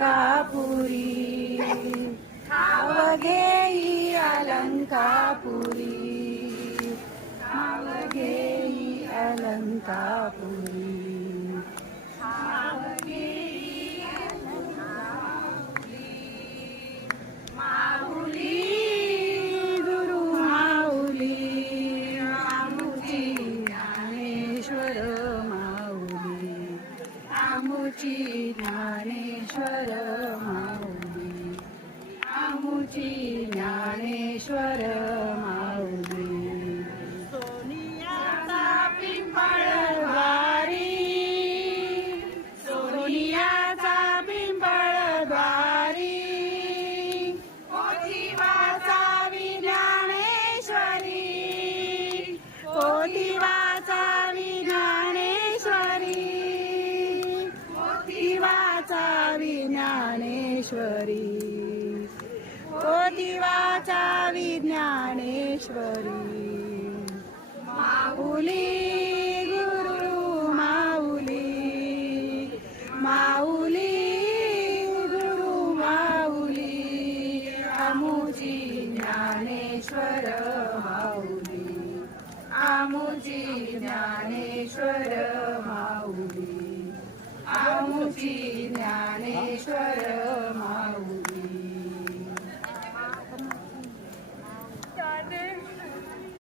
अलंकापुरी ठावघेई अलंकापुरी ठावघेई अलंकापुरी माऊली गुरु माऊली आमुची ज्ञानेश्वर माऊली आमुची ज्ञानेश्वर माऊली आमुची ज्ञानेश्वर माऊली सोनियाचा पिंपळद्वारी सोनियाचा पिंपळद्वारी पोथी वाचावी ज्ञानेश्वरी पोथी वाचावी ज्ञानेश्वरी पोथी वाचावी ज्ञानेश्वरी पोथी वाचावी ज्ञानेश्वरी माऊली गुरु माऊली माऊली गुरु माऊली आमुची ज्ञानेश्वर माऊली आमुची ज्ञानेश्वर